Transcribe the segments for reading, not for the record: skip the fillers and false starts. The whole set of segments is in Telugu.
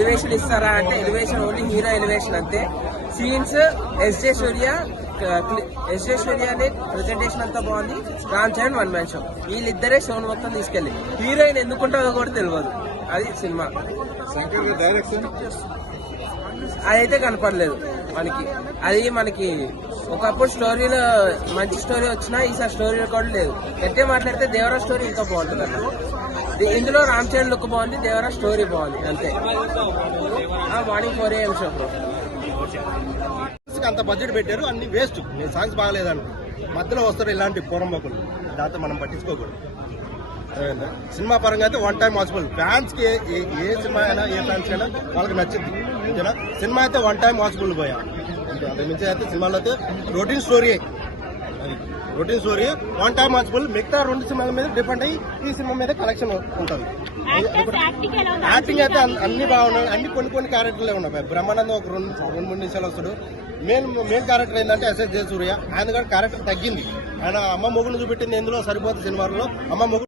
ఎలివేషన్ ఇస్తారా అంటే ఎలివేషన్ ఓన్లీ హీరో ఎలివేషన్ అంతే. సీన్స్ ఎస్జే సూర్య అనే ప్రెజెంటేషన్ అంతా బాగుంది. Ram Charan one man show, వీళ్ళిద్దరే షోను మొత్తం తీసుకెళ్ళి హీరోయిన్ ఎందుకుంటుందో కూడా తెలియదు. అది సినిమా. అదైతే కనపడలేదు మనకి. అది మనకి ఒకప్పుడు స్టోరీలో మంచి స్టోరీ వచ్చినా ఈసారి స్టోరీలో కూడా లేదు. ఎట్టే మాట్లాడితే దేవరా స్టోరీ ఇంకా బాగుంటుంది అన్న. ఇందులో రామ్ చరణ్ లుక్ బాగుంది, దేవరా స్టోరీ బాగుంది అంతే. Morning 4 AM show. అంత బడ్జెట్ పెట్టారు, అన్ని వేస్ట్. నేను సాంగ్స్ బాగాలేదని మధ్యలో వస్తారు ఇలాంటి పూర్వమకులు, దాంతో మనం పట్టించుకోకూడదు. సినిమా పరంగా అయితే వన్ టైం వాచబుల్. ఫ్యాన్స్ కి ఏ సినిమా అయినా ఏ ఫ్యాన్స్ అయినా వాళ్ళకి నచ్చింది అంతేనా. సినిమా అయితే వన్ టైం వాచబుల్ పోయా అంటే అంతకు మించి అయితే సినిమాలో అయితే routine story one time watchable. మిగతా 2 సినిమాల మీద డిపెండ్ అయ్యి ఈ సినిమా మీద కలెక్షన్ ఉంటుంది. యాక్టింగ్ అయితే అన్ని బాగున్నాయి, అన్ని కొన్ని క్యారెక్టర్లే ఉన్నాయి. బ్రహ్మానందం ఒక 2-3 నిమిషాలు వస్తాడు. మెయిన్ క్యారెక్టర్ ఏంటంటే ఎస్ఎస్ జయసూర్య. ఆయన కూడా క్యారెక్టర్ తగ్గింది. ఆయన అమ్మ మొగుడు చూపెట్టింది ఎందులో సరిపోతుంది సినిమాలో. అమ్మ మొగుడు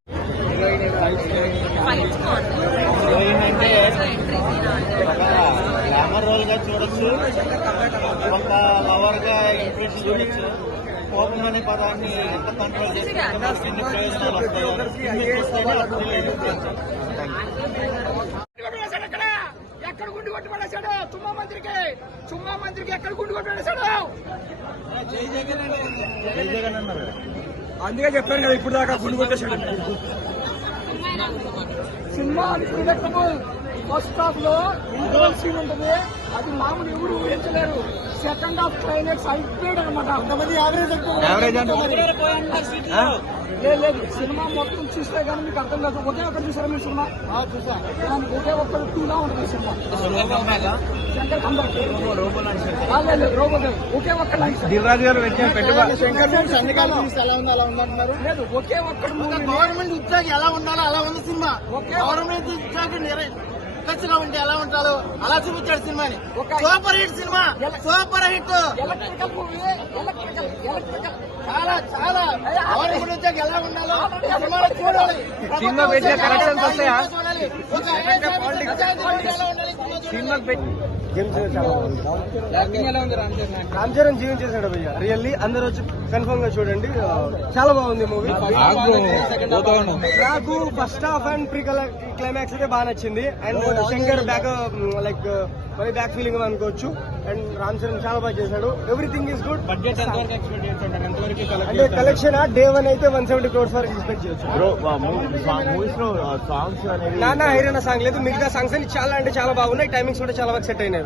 గ్లామర్ రోల్ గా చూడొచ్చు, ఒక లవర్ గా ఇంప్రెషన్ చూడొచ్చు. కోపం అనే పదాన్ని ఎంత కంట్రోల్ చేస్తే ఎన్ని ప్రయోజనాలు వస్తాయో ఎక్కడ గుండు కొట్టి పడేశాడు చుమ్మా మంత్రికి ఎక్కడ గుండు కొట్టి పడేశాడు. అందుకే చెప్పాను కదా ఇప్పుడు దాకా గుండు కొట్టేశాడు. Cinema unpredictable. ఫస్ట్ హాఫ్ లో ఇంటర్వల్ సీన్ ఉంటుంది, అది మామూలు ఎవరు ఊహించలేరు. సెకండ్ హాఫ్ క్లైమాక్స్ అయిపోయాడు అనమాట. కొంతమంది యావరేజ్ లేదు. సినిమా మొత్తం చూస్తే కానీ మీకు అర్థం కాదు. ఒకే ఒక్కటి చూసారా మీరు సినిమా? చూసా. ఒకే ఒక్కటి 2 లా ఉంటుంది సినిమా. రోబో ఒకే ఒక్క అలా ఉందంటున్నారు. లేదు, ఒకే ఒక్కటి. గవర్నమెంట్ ఉద్యోగి ఎలా ఉండాలో అలా ఉంది సినిమా. గవర్నమెంట్ ఉద్యోగి ఖచ్చితంగా ఉంటే ఎలా ఉంటారో అలా చూపించాడు సినిమాని. Super hit cinema, super hit. Electrical movie, చాలా గవర్నమెంట్ ఉద్యోగి ఎలా ఉండాలో సినిమాలో చూడాలి. సినిమా పెట్టే కలెక్షన్స్ వస్తాయా? రామ్ చరణ్ జీవించేసాడు భయ్య. రియల్లీ అందరూ వచ్చి కన్ఫర్మ్ గా చూడండి, చాలా బాగుంది మూవీ. నాకు first half and pre climax అయితే బాగా నచ్చింది. అండ్ శంకర్ బ్యాక్ లైక్ మరీ బ్యాక్ ఫీలింగ్ అనుకోవచ్చు. అండ్ రామ్ చరణ్ చాలా బాగా చేశాడు. Everything is good. అంటే కలెక్షన్ డే 1 అయితే 170 crores వరకు ఎక్స్పెక్ట్ చేయొచ్చు. నాన్న హైరానా సాంగ్ లేదు, మిగతా సాంగ్స్ అని చాలా అంటే చాలా బాగున్నాయి. టైమింగ్స్ కూడా చాలా బాగా సెట్ అయినాయి.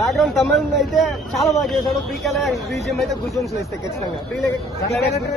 బ్యాక్గ్రౌండ్ తమిళ్ అయితే చాలా బాగా చేశాడు. ప్రీ క్లైమాక్స్ బీజిఎం అయితే గుర్తుంచులు ఇస్తాయి ఖచ్చితంగా.